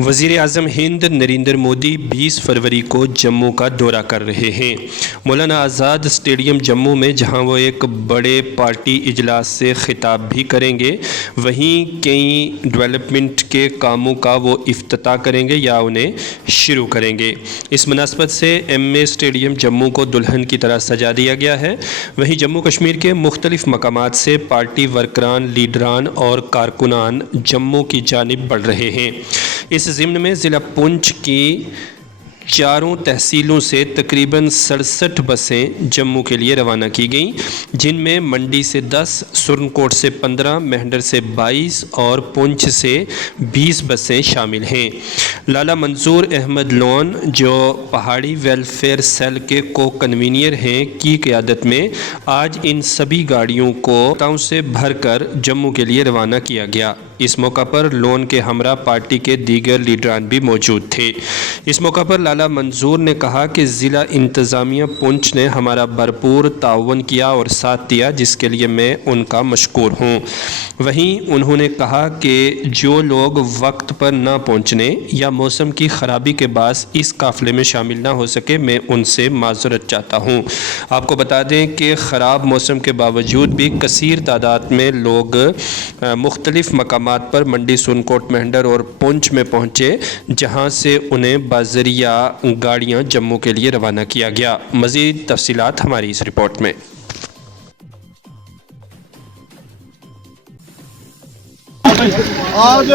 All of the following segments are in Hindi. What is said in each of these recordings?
वज़ीर आज़म हिंद नरेंद्र मोदी 20 फरवरी को जम्मू का दौरा कर रहे हैं। मौलाना आज़ाद स्टेडियम जम्मू में जहां वो एक बड़े पार्टी इजलास से ख़िताब भी करेंगे, वहीं कई डेवलपमेंट के कामों का वो इफ्तिताह करेंगे या उन्हें शुरू करेंगे। इस मुनासबत से एमए स्टेडियम जम्मू को दुल्हन की तरह सजा दिया गया है। वहीं जम्मू कश्मीर के मुख्तलिफ मकामात से पार्टी वर्करान, लीडरान और कारकुनान जम्मू की जानिब बढ़ रहे हैं। इस ज़िम्न में ज़िला पुंछ की चारों तहसीलों से तकरीबन 67 बसें जम्मू के लिए रवाना की गईं, जिनमें मंडी से 10, सुरनकोट से 15, मेहंडर से 22 और पुंछ से 20 बसें शामिल हैं। लाला मंजूर अहमद लोन, जो पहाड़ी वेलफेयर सेल के को कन्वीनियर हैं, की क़यादत में आज इन सभी गाड़ियों को ताऊ से भरकर जम्मू के लिए रवाना किया गया। इस मौका पर लोन के हमरा पार्टी के दीगर लीडरान भी मौजूद थे। इस मौका पर लाला मंजूर ने कहा कि ज़िला इंतज़ामिया पुंछ ने हमारा भरपूर ताउन किया और साथ दिया, जिसके लिए मैं उनका मशकूर हूँ। वहीं उन्होंने कहा कि जो लोग वक्त पर ना पहुँचने या मौसम की ख़राबी के बास इस काफ़िले में शामिल ना हो सके, मैं उनसे माज़रत चाहता हूँ। आपको बता दें कि ख़राब मौसम के बावजूद भी कसीर तादाद में लोग मुख्तलिफ़ मकामात पर मंडी, सुरनकोट, मेहंडर और पुंछ में पहुँचे, जहाँ से उन्हें बाज़रिया गाड़ियाँ जम्मू के लिए रवाना किया गया। मज़ीद तफसीलात हमारी इस रिपोर्ट में। आज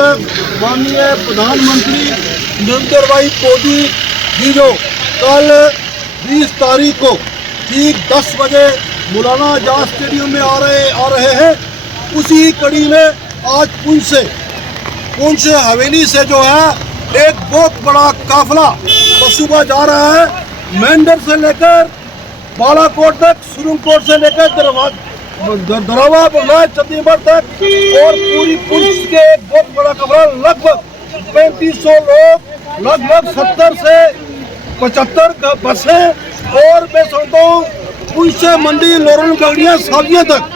माननीय प्रधानमंत्री नरेंद्र भाई मोदी जी जो कल 20 तारीख को ठीक 10 बजे मौलाना आज़ाद स्टेडियम में आ रहे हैं, उसी कड़ी में आज पुंछ हवेली से जो है एक बहुत बड़ा काफिला बसूबा जा रहा है। मेंढर से लेकर बालाकोट तक, सुरनकोट से लेकर दरवा बंगाल चंडीगढ़ तक और पूरी पुंछ के एक बहुत बड़ा काफिला लगभग 3500 लोग, लगभग 70 से 75 बसें और मैं समझता हूँ पुंछ से मंडी, लोरन, गगड़िया, साजिया तक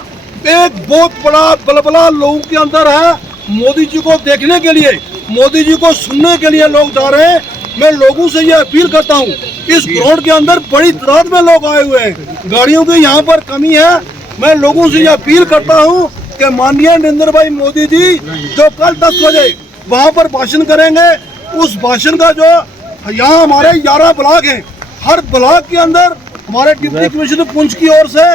एक बहुत बड़ा बलबला लोगों के अंदर है। मोदी जी को देखने के लिए, मोदी जी को सुनने के लिए लोग जा रहे हैं। मैं लोगों से ये अपील करता हूँ, इस ग्राउंड के अंदर बड़ी तादाद में लोग आए हुए हैं, गाड़ियों की यहाँ पर कमी है। मैं लोगों से ये अपील करता हूँ कि माननीय नरेंद्र भाई मोदी जी जो कल 10 बजे वहाँ पर भाषण करेंगे, उस भाषण का जो यहाँ हमारे 11 ब्लॉक हैं, हर ब्लॉक के अंदर हमारे डिप्टी कमिश्नर पुंछ की ओर से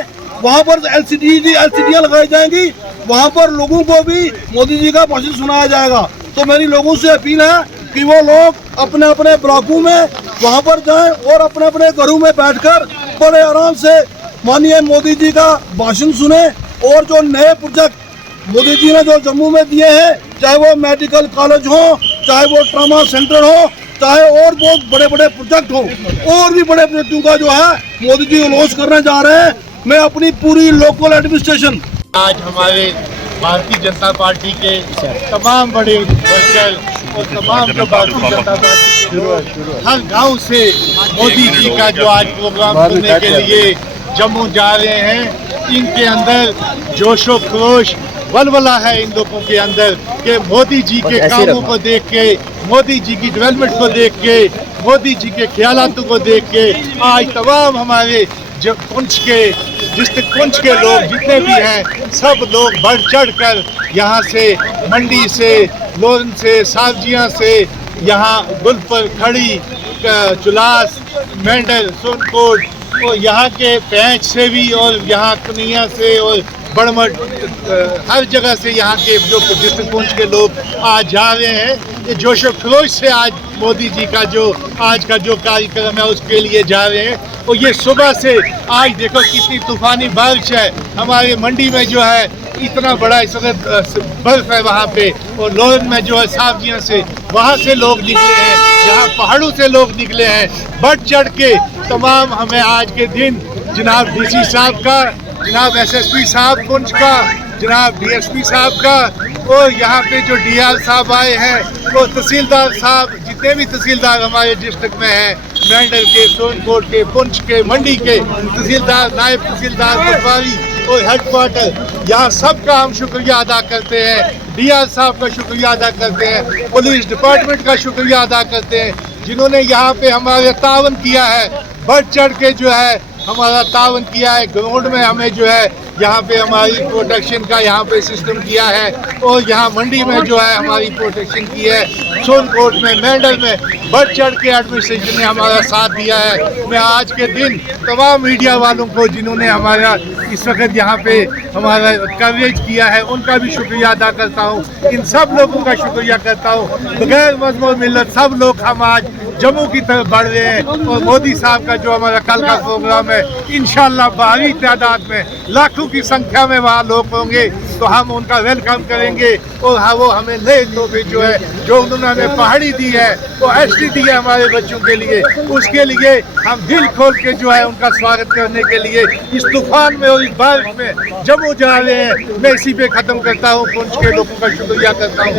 वहाँ पर एलसीडियाँ लगाई जाएंगी, वहाँ पर लोगों को भी मोदी जी का भाषण सुनाया जाएगा। तो मेरी लोगों से अपील है कि वो लोग अपने अपने ब्लॉकों में वहाँ पर जाएं और अपने अपने घरों में बैठकर बड़े आराम से माननीय मोदी जी का भाषण सुने। और जो नए प्रोजेक्ट मोदी जी ने जो जम्मू में दिए हैं, चाहे वो मेडिकल कॉलेज हो, चाहे वो ट्रामा सेंटर हो, चाहे और बहुत बड़े बड़े प्रोजेक्ट हो, और भी बड़े प्रोजेक्टों का जो है मोदी जी लॉन्च करने जा रहे हैं। मैं अपनी पूरी लोकल एडमिनिस्ट्रेशन, आज हमारे भारतीय जनता पार्टी के तमाम बड़े वर्कर और तमाम जो भारतीय जनता पार्टी के लोग हर गांव से मोदी जी का जो आज प्रोग्राम सुनने के लिए जम्मू जा रहे हैं, इनके अंदर जोशो खरोश वलवला है इन लोगों के अंदर कि मोदी जी के कामों को देख के, मोदी जी की डेवलपमेंट को देख के, मोदी जी के ख्यालातों को देख के आज तमाम हमारे जो पुंछ के डिस्ट्रिक्ट पुंछ के लोग जितने भी हैं, सब लोग बढ़ चढ़ कर यहाँ से, मंडी से, लोरन से, सावजिया से, यहाँ गुल पर खड़ी, चुलास, मेंढर, सुरनकोट और यहाँ के पैंच से भी और यहाँ कनिया से और बड़मठ, हर जगह से यहाँ के जो डिस्ट्रिक्ट पुंछ के लोग आज जा रहे हैं। ये जोश और खरोश से आज मोदी जी का जो आज का जो कार्यक्रम है उसके लिए जा रहे हैं। और ये सुबह से आज देखो कितनी तूफानी बारिश है हमारे मंडी में, जो है इतना बड़ा इस वक्त बर्फ है वहाँ पे, और लोरन में जो है सावजिया से वहाँ से लोग निकले हैं, यहाँ पहाड़ों से लोग निकले हैं बढ़ चढ़ के। तमाम हमें आज के दिन जनाब डीसी साहब का, जनाब एसएसपी साहब पुंछ का, जनाब डीएसपी साहब का, और यहाँ पे जो डीआर साहब आए हैं, और तहसीलदार साहब, जितने भी तहसीलदार हमारे डिस्ट्रिक्ट में हैं, मेंढर के, सुरनकोट के, पुंछ के, मंडी के तहसीलदार, नायब तहसीलदार, पटवारी, और हेडक्वार्टर, यहाँ सबका हम शुक्रिया अदा करते हैं। डीआर साहब का शुक्रिया अदा करते हैं, पुलिस डिपार्टमेंट का शुक्रिया अदा करते हैं, जिन्होंने यहाँ पे हमारे तावन किया है, बढ़ चढ़ के जो है हमारा तावन किया है। ग्राउंड में हमें जो है यहाँ पे हमारी प्रोटेक्शन का यहाँ पे सिस्टम किया है, और यहाँ मंडी में जो है हमारी प्रोटेक्शन की है। सोनकोट में, मेंढर में बढ़ चढ़ के एडमिनिस्ट्रेशन ने हमारा साथ दिया है। मैं आज के दिन तमाम मीडिया वालों को जिन्होंने हमारा इस वक्त यहाँ पे हमारा कवरेज किया है, उनका भी शुक्रिया अदा करता हूँ। इन सब लोगों का शुक्रिया करता हूँ। बगैर मजमून मिल्लत सब लोग हम आज जम्मू की तरफ बढ़ रहे हैं, और मोदी साहब का जो हमारा कल का प्रोग्राम है, इंशाल्लाह भारी तादाद में, लाखों की संख्या में वहाँ लोग होंगे, तो हम उनका वेलकम करेंगे। और हाँ, वो हमें नए तोहफे जो है, जो उन्होंने हमें पहाड़ी दी है, वो एसटी दी है हमारे बच्चों के लिए, उसके लिए हम दिल खोल के जो है उनका स्वागत करने के लिए इस तूफान में और इस बारिश में जम्मू जा रहे हैं। मैं इसी पे ख़त्म करता हूँ, पुंछ के लोगों का शुक्रिया करता हूँ।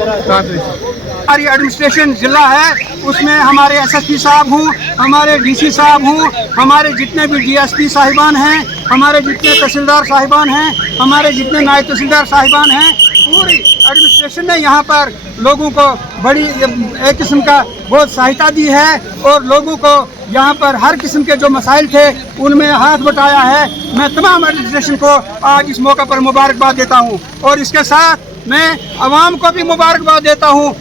हमारी एडमिनिस्ट्रेशन जिला है, उसमें हमारे एसएसपी साहब हूँ, हमारे डीसी साहब हूँ, हमारे जितने भी डीएसपी साहिबान हैं, हमारे जितने तहसीलदार साहिबान हैं, हमारे जितने नायब तहसीलदार साहिबान हैं, पूरी एडमिनिस्ट्रेशन ने यहाँ पर लोगों को बड़ी एक किस्म का बहुत सहायता दी है, और लोगों को यहाँ पर हर किस्म के जो मसाइल थे उनमें हाथ बटाया है। मैं तमाम एडमिनिस्ट्रेशन को आज इस मौका पर मुबारकबाद देता हूँ, और इसके साथ मैं आवाम को भी मुबारकबाद देता हूँ।